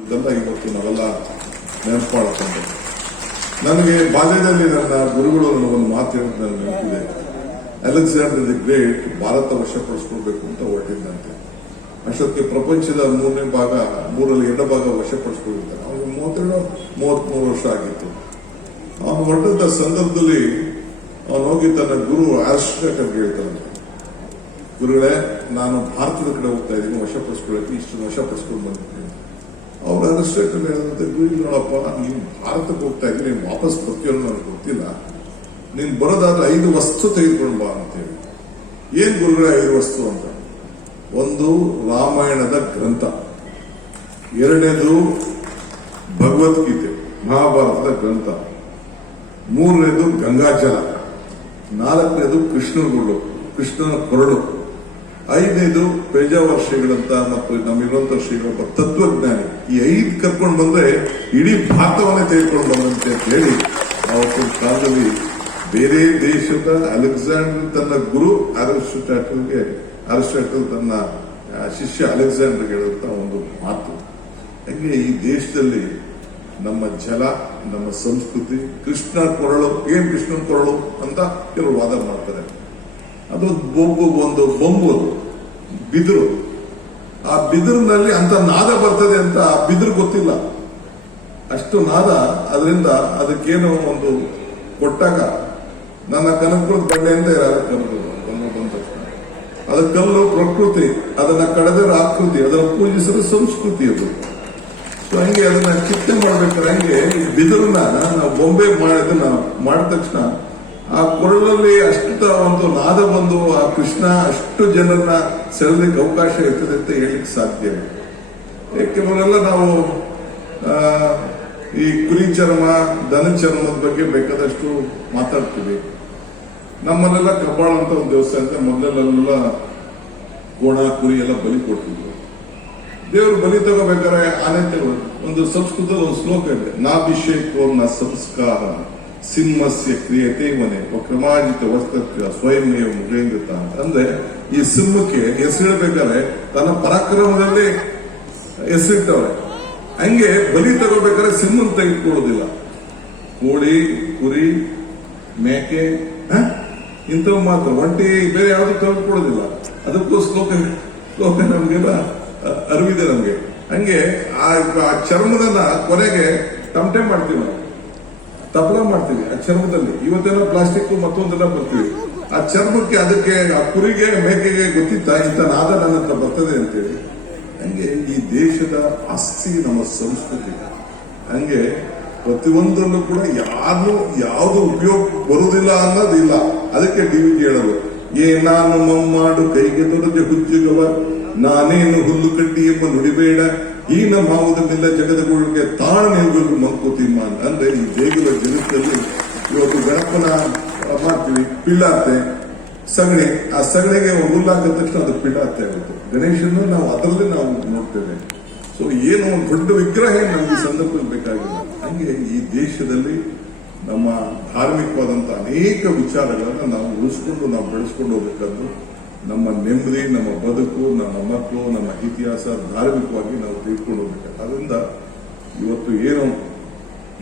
ಇದೆಲ್ಲ ಇವತ್ತು ನಾವೆಲ್ಲ ನೆನಪು ಮಾಡಿಕೊಂಡು ನನಗೆ ಬಾಲ್ಯದಲ್ಲಿ ನನ್ನ ಗುರುಗಳು ಅನ್ನೋ ಒಂದು ಮಾತು ಹೇಳಿದ ನನಗೆ ನೆನಪಿದೆ. ಅಲೆಕ್ಸಾಂಡರ್ ದಿ ಗ್ರೇಟ್ ಭಾರತ ವಶಪಡಿಸ್ಕೊಳ್ಬೇಕು ಅಂತ ಹೊರಟಿದ್ದಂತೆ. ಅಷ್ಟೊತ್ತಿಗೆ ಪ್ರಪಂಚದ ಮೂರನೇ ಭಾಗ ಮೂರಲ್ಲಿ ಎರಡು ಭಾಗ ವಶಪಡಿಸ್ಕೊಂಡಿರ್ತಾರೆ ಅವನಿಗೆ ಮೂವತ್ತೆರಡು, ಮೂವತ್ಮೂರು ವರ್ಷ ಆಗಿತ್ತು. ಅವನು ಹೊರಟಂತ ಸಂದರ್ಭದಲ್ಲಿ ಅವನು ಹೋಗಿ ತನ್ನ ಗುರು ಆಸ್ಟ್ರೇಟರ್ಗೆ ಹೇಳ್ತಾನೆ. ಗುರುಗಳೇ, ನಾನು ಭಾರತದ ಕಡೆ ಹೋಗ್ತಾ ಇದ್ದೀನಿ ವಶಪಡಿಸ್ಕೊಳ್ಳೋಕೆ ಇಷ್ಟು ವಶಪಡಿಸ್ಕೊಂಡು ಬಂದಿದ್ದೀನಿ. ಅವ್ರ ಅಡ್ಮಿನಿಸ್ಟ್ರೇಟರ್ ಹೇಳಿದಂತೆ ಗುರು ನೋಡಪ್ಪ ನೀವು ಭಾರತಕ್ಕೆ ಹೋಗ್ತಾ ಇದ್ರೆ ನೀನು ವಾಪಸ್ ಬರ್ತೀಯೋ ನನಗೆ ಗೊತ್ತಿಲ್ಲ. ನೀನು ಬರೋದಾದ್ರೆ ಐದು ವಸ್ತು ತೆಗೆದುಕೊಂಡು ಬಾ ಅಂತೇಳಿ ಏನ್ ಗುರುಗಳ ಐದು ವಸ್ತು ಅಂತ? ಒಂದು ರಾಮಾಯಣದ ಗ್ರಂಥ. ಎರಡನೇದು ಭಗವದ್ಗೀತೆ, ಮಹಾಭಾರತದ ಗ್ರಂಥ. ಮೂರನೇದು ಗಂಗಾಜಲ. ನಾಲ್ಕನೇದು ಕೃಷ್ಣನ ಕೃಷ್ಣಗುಳ್ಳು ಕೃಷ್ಣನ ಕೊರಳು. ಐದನೇದು ಪೇಜಾವರ್ ಶ್ರೀಗಳಂತ ಮತ್ತು ನಮ್ಮಿರುವಂತ ಶ್ರೀಗಳ ತತ್ವಜ್ಞಾನಿ. ಈ ಐದು ಕರ್ಕೊಂಡು ಬಂದ್ರೆ ಇಡೀ ಭಾರತವನ್ನೇ ತೆಗೆದುಕೊಂಡು ಬಂದಂತೆ ಅಂತ ಹೇಳಿ ಅವತ್ತಿನ ಕಾಲದಲ್ಲಿ ಬೇರೆ ದೇಶದ ಅಲೆಕ್ಸಾಂಡರ್ ತನ್ನ ಗುರು ಅರಿಸ್ಟಾಟಲ್ಗೆ, ಅರಿಸ್ಟಾಟಲ್ ತನ್ನ ಶಿಷ್ಯ ಅಲೆಕ್ಸಾಂಡರ್ ಹೇಳುವಂತ ಒಂದು ಮಾತು. ಹಂಗೆ ಈ ದೇಶದಲ್ಲಿ ನಮ್ಮ ಜಲ, ನಮ್ಮ ಸಂಸ್ಕೃತಿ, ಕೃಷ್ಣ ಕೊರಳು, ಏನ್ ಕೃಷ್ಣನ್ ಕೊರಳು ಅಂತ ಕೆಲವರು ವಾದ ಮಾಡ್ತಾರೆ. ಅದು ಬೊಂಬು ಒಂದು ಬೊಂಬು ಬಿದಿರು. ಆ ಬಿದಿರಿನಲ್ಲಿ ಅಂತ ನಾದ ಬರ್ತದೆ ಅಂತ ಆ ಬಿದಿರು ಗೊತ್ತಿಲ್ಲ. ಅಷ್ಟು ನಾದ, ಅದರಿಂದ ಅದಕ್ಕೇನೋ ಒಂದು ಕೊಟ್ಟಾಗ ನನ್ನ ಕನಕಪುರದ ಬಂಡೆ ಅಂತ ಯಾರು ಬಂದ ಅದು ಕಲ್ಲು, ಪ್ರಕೃತಿ, ಅದನ್ನ ಕಳೆದಿರೋ ಆಕೃತಿ, ಅದನ್ನು ಪೂಜಿಸಿದ್ರೆ ಸಂಸ್ಕೃತಿ ಅದು. ಸೊ ಹಂಗೆ ಅದನ್ನ ಚಿಂತೆ ಮಾಡ್ಬೇಕಾದ್ರೆ ಹಂಗೆ ಈ ಬಿದಿರನ್ನ ನಾವು ಬೊಂಬೆ ಮಾಡಿದನ್ನ ಮಾಡಿದ ತಕ್ಷಣ ಆ ಕೊರಳಲ್ಲಿ ಅಷ್ಟು ಒಂದು ನಾದ ಬಂದು ಆ ಕೃಷ್ಣ ಅಷ್ಟು ಜನರನ್ನ ಸೆಳೆದಕ್ಕೆ ಅವಕಾಶ ಇರ್ತದೆ ಅಂತ ಹೇಳಿಕ್ ಸಾಧ್ಯ ಇಲ್ಲ. ಕೆಲವರೆಲ್ಲ ನಾವು ಈ ಕುರಿ ಚರ್ಮ, ದನ ಚರ್ಮದ ಬಗ್ಗೆ ಬೇಕಾದಷ್ಟು ಮಾತಾಡ್ತೀವಿ. ನಮ್ಮಲ್ಲೆಲ್ಲ ಕಬ್ಬಾಳ ಅಂತ ಒಂದು ದೇವಸ್ಥಾನ ಇದೆ ಮೊದಲೆಲ್ಲ ಕೋಣ ಕುರಿ ಎಲ್ಲ ಬಲಿ ಕೊಡ್ತಿದ್ರು. ದೇವರು ಬಲಿ ತಗೋಬೇಕಾದ್ರೆ ಆನೆ ಒಂದು ಸಂಸ್ಕೃತದ ಒಂದು ಶ್ಲೋಕ ಇದೆ, ನಾಭಿಷೇಕೋ ನ ಸಂಸ್ಕಾರ ಸಿಂಹಸ್ಯ ಕ್ರಿಯತೆ ಮನೆ ಕ್ರಮಾಜಿತ ವಸ್ತತ್ವ ಸ್ವಯಂ ಮುಖೇಂದ್ರಿತ ಅಂತ ಅಂದ್ರೆ ಈ ಸಿಂಹಕ್ಕೆ ಹೆಸರಿಡ್ಬೇಕಾದ್ರೆ ತನ್ನ ಪರಾಕ್ರಮದಲ್ಲಿ ಹೆಸರಿಟ್ಟವ್ರೆ ಹಂಗೆ ಬಲಿ ತಗೋಬೇಕಾದ್ರೆ ಸಿಂಹನ್ ತೆಗೆದುಕೊಳ್ಳೋದಿಲ್ಲ. ಕೋಳಿ, ಕುರಿ, ಮೇಕೆ ಇಂಥವ್ ಮಾತ್ರ. ಒಂಟಿ ಬೇರೆ ಯಾವ್ದು ತೆಗೆದುಕೊಳ್ಳೋದಿಲ್ಲ. ಅದಕ್ಕೂ ಸ್ಲೋಕ ಶ್ಲೋಕ ನಮ್ಗೆಲ್ಲ ಅರಿವಿದೆ ನಮ್ಗೆ. ಹಂಗೆ ಆ ಚರ್ಮದನ್ನ ಕೊನೆಗೆ ತಮಟೆ ಮಾಡ್ತೀವಿ ತಪ್ಪಲ ಮಾಡ್ತೀವಿ, ಆ ಚರ್ಮದಲ್ಲಿ. ಇವತ್ತೆಲ್ಲ ಪ್ಲಾಸ್ಟಿಕ್ ಮತ್ತೊಂದೆಲ್ಲ ಬರ್ತೀವಿ. ಆ ಚರ್ಮಕ್ಕೆ ಅದಕ್ಕೆ, ಆ ಕುರಿಗೆ, ಮೇಕೆಗೆ ಗೊತ್ತಿತ್ತ, ಇಂಥ ನಾದ ನನ್ನ ಹತ್ರ ಬರ್ತದೆ ಅಂತೇಳಿ. ಹಂಗೆ ಈ ದೇಶದ ಆಸ್ತಿ ನಮ್ಮ ಸಂಸ್ಕೃತಿ. ಹಂಗೆ ಪ್ರತಿಯೊಂದರಲ್ಲೂ ಕೂಡ ಯಾರು ಯಾವುದು ಉಪಯೋಗ ಬರುವುದಿಲ್ಲ ಅನ್ನೋದಿಲ್ಲ ಅದಕ್ಕೆ ಡಿವಿ ಹೇಳೋದು. ಏ, ನಾನು ಮಮ್ಮಾಡು ಕೈಗೆ ತೊಡದೆ ಹುಚ್ಚುಗವ ನಾನೇನು ಹುಲ್ಲು ಕಟ್ಟಿ ಎಂಬ ನುಡಿಬೇಡ. ಈ ನಮ್ಮ ಮಾವುದನ್ನೆಲ್ಲ ಜಗದಗೊಳ್ಳಿಗೆ ತಾಣ ನಿಲ್ಬೇಕು ಮಂಕುತಿಮ್ಮ. ಅಂದ್ರೆ ಈ ದೇಗುಲ ಜನಕ್ಕೆ ಇವತ್ತು ಗಣಪನ ಮಾಡ್ತೀವಿ ಪಿಳ್ಳಾರ್ತೆ ಸಗಣಿ, ಆ ಸಗಣಿಗೆ ಹುಲ್ಲಾಕಿದ ತಕ್ಷಣ ಅದು ಪಿಳ್ಳಾರ್ತೆ ಆಗುತ್ತೆ. ಗಣೇಶನ ನಾವು ಅದರಲ್ಲೇ ನಾವು ನೋಡ್ತೇವೆ. ಸೊ, ಏನು ಒಂದು ದೊಡ್ಡ ವಿಗ್ರಹ ನಮಗೆ ಸಂದರ್ಭದಲ್ಲಿ ಬೇಕಾಗಿಲ್ಲ ಹಂಗೆ ಈ ದೇಶದಲ್ಲಿ ನಮ್ಮ ಧಾರ್ಮಿಕವಾದಂತ ಅನೇಕ ವಿಚಾರಗಳನ್ನ ನಾವು ಉಳಿಸ್ಕೊಂಡು, ನಾವು ಬೆಳೆಸ್ಕೊಂಡು ಹೋಗ್ಬೇಕಾದ್ರು ನಮ್ಮ ನೆಮ್ಮದಿ, ನಮ್ಮ ಬದುಕು, ನಮ್ಮ ಮಕ್ಕಳು, ನಮ್ಮ ಇತಿಹಾಸ ಧಾರ್ಮಿಕವಾಗಿ ನಾವು ತಿಳ್ಕೊಂಡು ಹೋಗ್ಬೇಕು ಅದರಿಂದ ಇವತ್ತು ಏನು